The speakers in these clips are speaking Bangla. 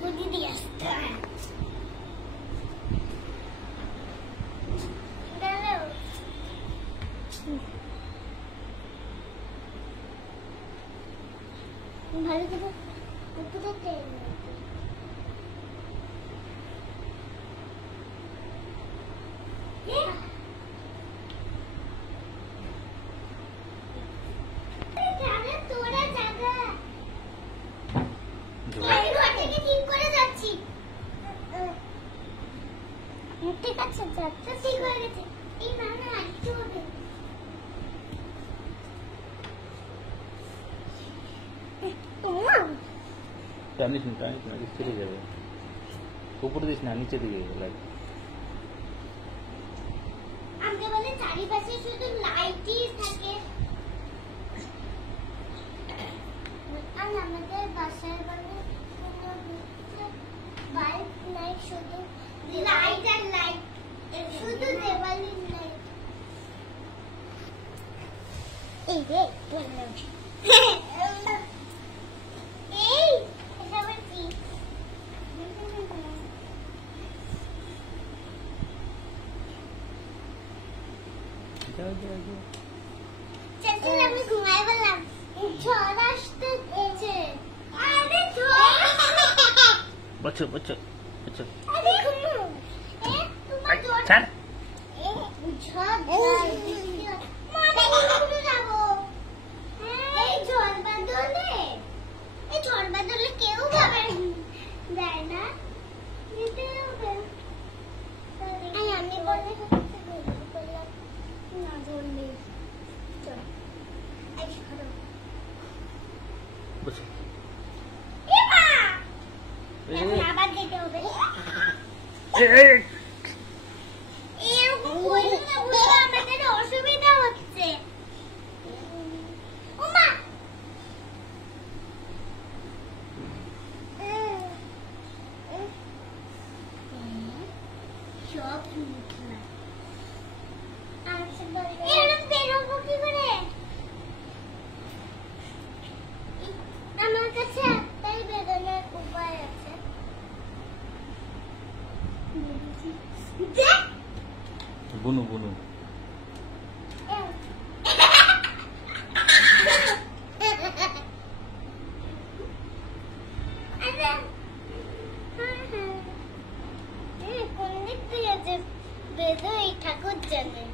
বুদ্ধি দিয়ে আসতে ভালো করে উপরে তেল ঠিক আছে যাচ্ছে ঠিক হয়ে গেছে এই নানা আরেকটু হবে টানিস না ছেড়ে যাবে উপরে দিস না নিচে দিকে লাইট আমাকে বলে চারিপাশে শুধু লাইটই থাকে আর আমাদের বাসায় বলে বাল্ব নাই শুধু লাইট আর লাইট শুধু দেওয়ালের লাইট এই রে বললাম এই এটা আবার কি চল আমি ঘুমাই বললাম ঝড় আসতেছে আরে বচ্চো বচ্চো বচ্চো আরে ঘুমো তোমার ঝড় ছাড় ঝড় মানে ঘুরে যাবো এই ঝড় বাদলে কেউ ভাবে যায় না যেতে হবে আমি বললে বললাম না বললে চল এই সরো বচ্চো এখন আবার যেতে হবে এরকম বললে না বুঝলে আমাদের অসুবিধা হচ্ছে ওমা সব মিথ্যা এরকম বেরোবো কি করে আমার কাছে একটাই বেরোনোর উপায় আছে বুনু বুনু কোন দিক থেকে যে বেরোই ঠাকুর জানে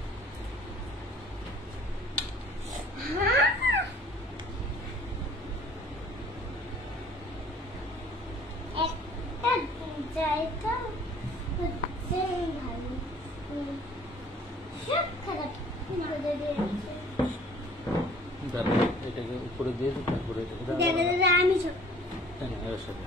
একটা জায়গা হচ্ছে ভালো সব খারাপ করে দিয়েছে দাদা এটাকে উপরে দিয়ে দিই তারপরে দাদা আমি ছোট এর সাথে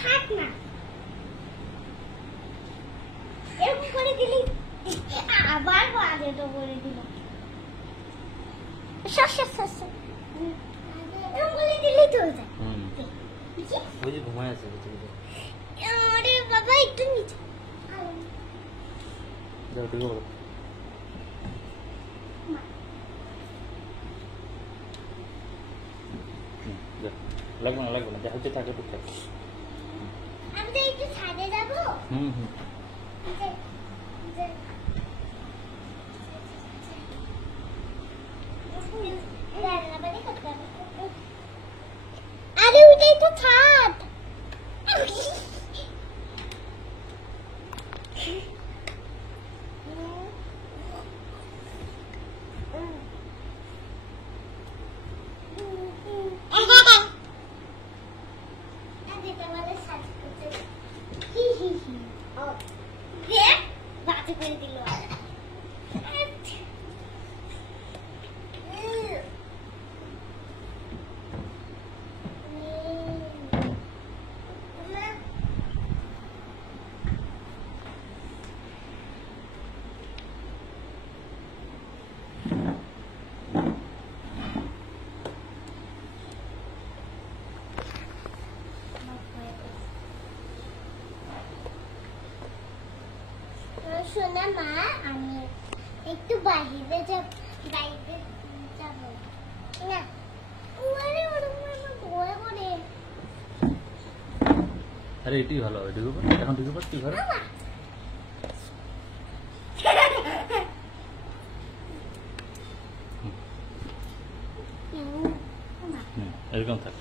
থাক না এরকম করে দিলি আবার বাজে তো করে দিল এরকম করে দিলেই তো হয়ে যায় ওই যে ঘুমায় আছে আরে বাবা একটু নিচে যাও ঠিক বলো লাগবে না যা হচ্ছে থাকে টুকটাক আমি তো একটু ছাদে যাবো আরে ওটাই তো ছাদ বাজে করে দিল সোনা মা আমি একটু বাইরে যাব বাইরে যাব না ওরে ওরে ভয় করে আরে এটাই ভালো হবে, ঢুকে পড় এখন, ঢুকে পড় তুই ঘরে। মামা এরকম থাক।